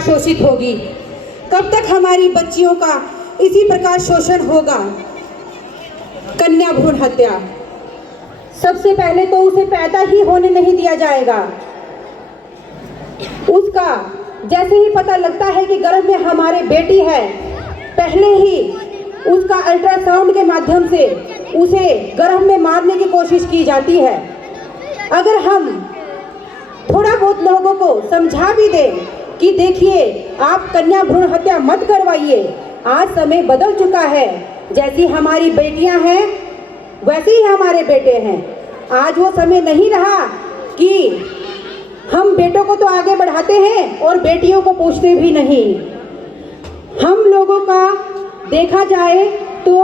शोषित होगी? कब तक हमारी बच्चियों का इसी प्रकार शोषण होगा? कन्या भ्रूण हत्या, सबसे पहले तो उसे पैदा ही होने नहीं दिया जाएगा। उसका जैसे ही पता लगता है कि गर्भ में हमारे बेटी है, पहले ही उसका अल्ट्रासाउंड के माध्यम से उसे गर्भ में मारने की कोशिश की जाती है। अगर हम थोड़ा बहुत लोगों को समझा भी दें कि देखिए आप कन्या भ्रूण हत्या मत करवाइए, आज समय बदल चुका है, जैसी हमारी बेटियां हैं वैसे ही हमारे बेटे हैं। आज वो समय नहीं रहा कि हम बेटों को तो आगे बढ़ाते हैं और बेटियों को पूछते भी नहीं। हम लोगों का देखा जाए तो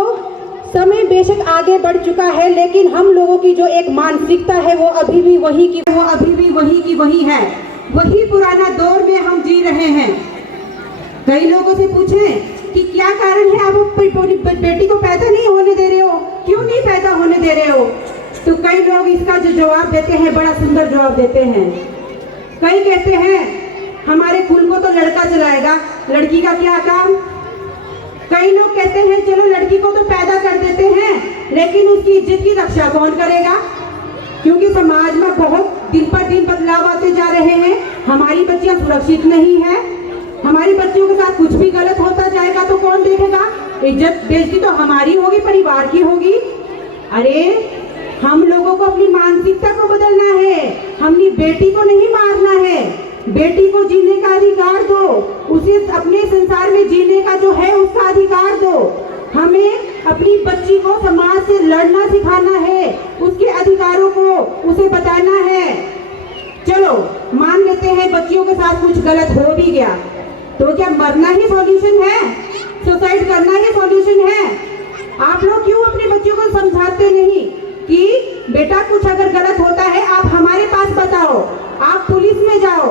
समय बेशक आगे बढ़ चुका है, लेकिन हम लोगों की जो एक मानसिकता है वो अभी भी वही की वही है। वही पुराना दौर में हम जी रहे हैं। कई लोगों से पूछें कि क्या कारण है आप बेटी को पैदा नहीं होने दे रहे हो, क्यों नहीं पैदा होने दे रहे हो, तो कई लोग इसका जो जवाब देते हैं बड़ा सुंदर जवाब देते हैं। कई कहते हैं हमारे कुल को तो लड़का चलाएगा, लड़की का क्या काम। कई लोग कहते हैं चलो लड़की को तो पैदा कर देते हैं, लेकिन उसकी इज्जत की रक्षा कौन करेगा, क्योंकि समाज में बहुत दिन पर दिन बदलाव आते जा रहे हैं। हमारी बच्चियां सुरक्षित नहीं है, हमारी बच्चियों के साथ कुछ भी गलत होता जाएगा तो कौन देखेगा? इज्जत बेइज्जती तो हमारी होगी, परिवार की होगी। अरे हम लोगों को अपनी मानसिकता को बदलना है, हमने बेटी को नहीं मारना है। बेटी को जीने का अधिकार दो, उसे अपने संसार में जीने का जो है उसका अधिकार दो। हमें अपनी बच्ची को समाज से लड़ना सिखाना है, उसके अधिकारों को उसे बताना है। चलो मान लेते हैं बच्चियों के साथ कुछ गलत हो भी गया, तो क्या मरना ही सॉल्यूशन है? सुसाइड करना ही सॉल्यूशन है? आप लोग क्यों अपनी बच्चियों को समझाते नहीं कि बेटा कुछ अगर गलत होता है आप हमारे पास बताओ, आप पुलिस में जाओ,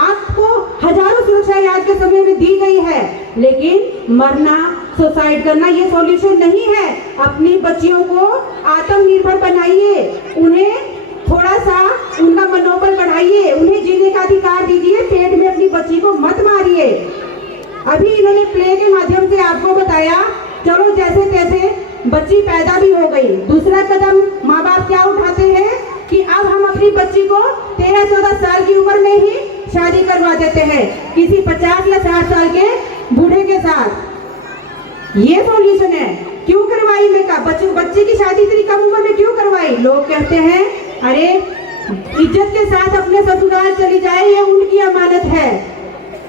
आपको हजारों सुरक्षा आज के समय में दी गई है, लेकिन मरना, सुसाइड करना ये सॉल्यूशन नहीं है। अपनी बच्चियों को आत्मनिर्भर बनाइए, उन्हें थोड़ा सा उनका मनोबल बढ़ाइए, उन्हें जीने का अधिकार दीजिए, पेट में अपनी बच्ची को मत मारिए। अभी इन्होंने प्ले के माध्यम से आपको बताया, चलो जैसे तैसे बच्ची पैदा भी हो गई। दूसरा कदम माँ बाप क्या उठाते हैं कि अब हम अपनी बच्ची को 13-14 साल की उम्र में ही शादी करवा देते हैं किसी 50 या 60 साल के बूढ़े के साथ। ये सॉल्यूशन है। क्यों करवाई मैं का बच्चे की शादी इतनी कम उम्र में क्यों करवाई? लोग कहते हैं अरे इज्जत के साथ अपने ससुराल चली जाए, ये उनकी अमानत है।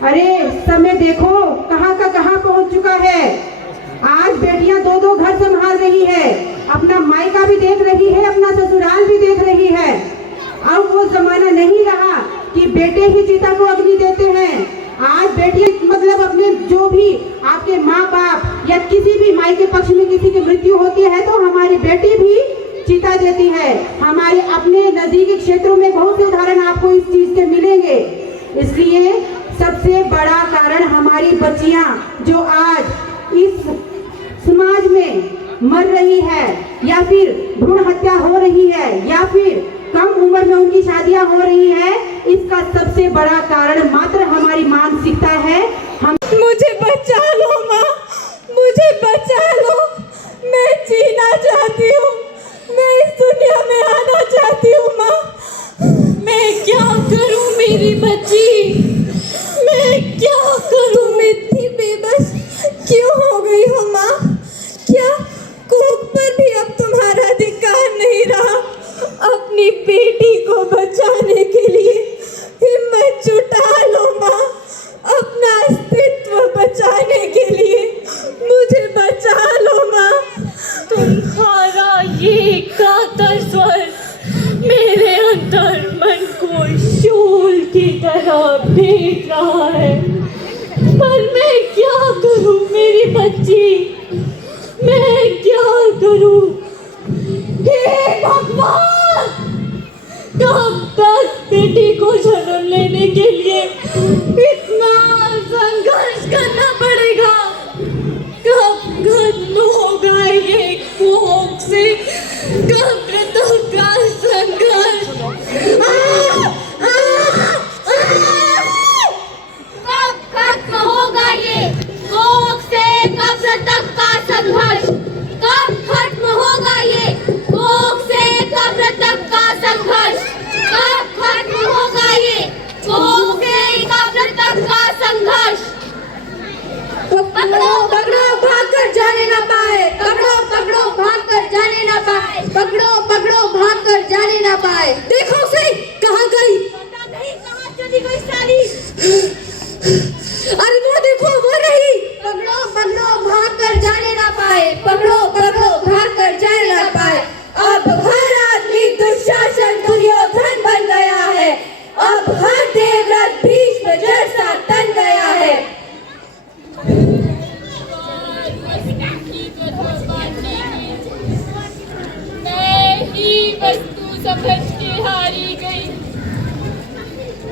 अरे समय देखो कहाँ का कहाँ पहुँच चुका है। आज बेटियां 2-2 घर संभाल रही है, अपना मायका भी देख रही है, अपना ससुराल भी देख रही है। अब वो जमाना नहीं रहा कि बेटे ही चिता को अग्नि देते हैं। आज बेटी मतलब अपने जो भी आपके माँ बाप या किसी भी मायके पक्ष में किसी की मृत्यु होती है तो हमारी बेटी भी चिता देती है। हमारे अपने नजदीकी क्षेत्रों में बहुत से उदाहरण आपको इस चीज के मिलेंगे। इसलिए सबसे बड़ा कारण हमारी बच्चियां जो आज इस समाज में मर रही है, या फिर भ्रूण हत्या हो रही है, या फिर कम उम्र में उनकी शादियां हो रही है, इसका सबसे बड़ा कारण मात्र हमारी मानसिकता है। हम मुझे बचा लो माँ, मुझे बचा लो, मैं जीना चाहती हूँ, मैं इस दुनिया में आना चाहती हूँ माँ। मैं क्या करूँ मेरी बच्ची, मैं क्या करूँ? तुम इतनी बेबस क्यों हो गई हो माँ? क्या कोख पर भी अब तुम्हारा अधिकार नहीं रहा? अपनी बेटी को बचाने के लिए हिम्मत जुटा लो माँ, अपना अस्तित्व बचाने के लिए मुझे बचा लो माँ। तुम्हारा ये कातर स्वर मेरे अंदर मन को शूल की तरह भेद रहा है, पर मैं क्या करूं मेरी बच्ची, मैं क्या करूं? हे भगवान, कब तक बेटी को जन्म लेने के लिए इतना संघर्ष करना पड़ेगा? कब खत्म होगा ये कोख से कब्र का संघर्ष? संघर्ष, कब खत्म होगा ये कोख से कब्र तक का संघर्ष, कब खत्म होगा ये कोख से कब्र तक का संघर्ष। पकड़ो पकड़ो भाग कर जाने ना पाए, पकड़ो पकड़ो भाग कर जाने ना पाए, पकड़ो पकड़ो भाग कर जाने ना पाए। देखो सही कहाँ गई, पता नहीं कहाँ चली गई साली। अरे वो देखो वो रही। पकड़ो पकड़ो भाग कर जाने ना पाए, पकड़ो पकड़ो भाग कर जाने ना पाए। अब हर आदमी दुशासन दुर्योधन बन गया है, अब हर देवव्रत भीष्म जैसा तन गया है। मैं ही वस्तु समझ के हारी गई।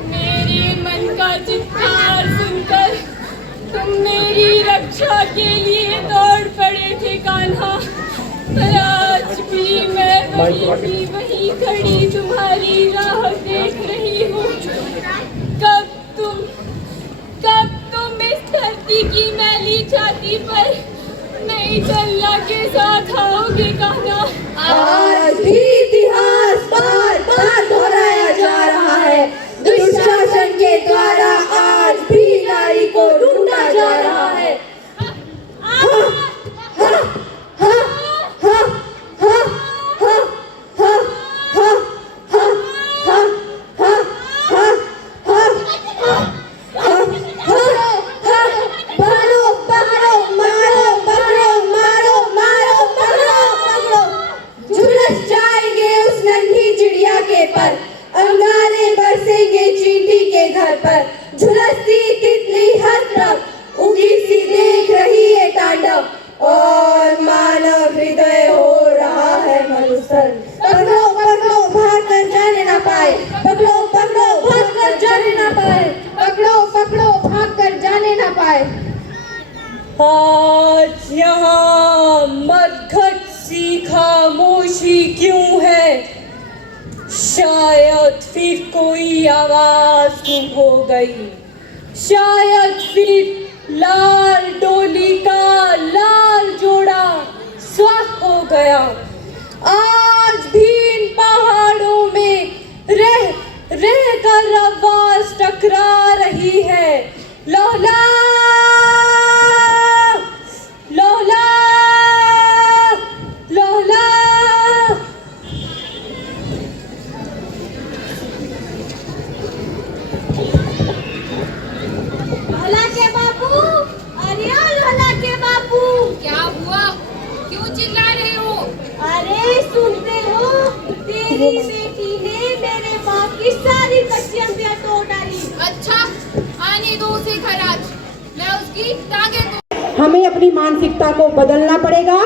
मेरे मन का चित्कार सुनकर तुम मेरी रक्षा के लिए दौड़ पड़े थे कान्हा, पर आज भी मैं वहीं की वहीं खड़ी तुम्हारी राह देख रही हूँ। कब तुम इस धरती की मैली छाती पर नई चल्ला के साथ आओगे कान्हा? आज भी इतिहास बार बार दोहराया जा रहा है, दुशासन के द्वारा आज भी नारी को लूटा जा रहा है। अंगारे बरसेंगे चींटी के घर पर, झुलसती तितली हर तरफ, उगी सी देख रही है तांडव, और मानव हृदय हो रहा है मरुस्थल। पकड़ो पकड़ो भाग कर जाने ना पाए, पकड़ो पकड़ो भाग कर जाने ना पाए, पकड़ो पकड़ो भाग कर जाने ना पाए। आज यहाँ मदघट सी खामोशी क्यों है? शायद फिर कोई आवाज गुम हो गई, शायद फिर लाल डोली का लाल जोड़ा स्वाह हो गया। आज भी इन पहाड़ों में रह कर आवाज टकरा रही है, लौला लौला लौला। लौला के बापू, अरे ओ लौला के बापू, क्या हुआ? क्यों चिल्ला रहे हो? अरे सुनते हो, तेरी बेटी ने मेरे बाप की सारी कच्चियां तोड़ डाली। अच्छा, आने दो उसे घर आज, मैं उसकी टांगे हमें अपनी मानसिकता को बदलना पड़ेगा,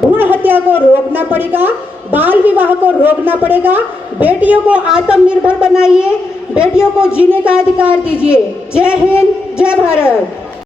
भ्रूण हत्या को रोकना पड़ेगा, बाल विवाह को रोकना पड़ेगा, बेटियों को आत्मनिर्भर बनाइए, बेटियों को जीने का अधिकार दीजिए। जय हिंद, जय भारत।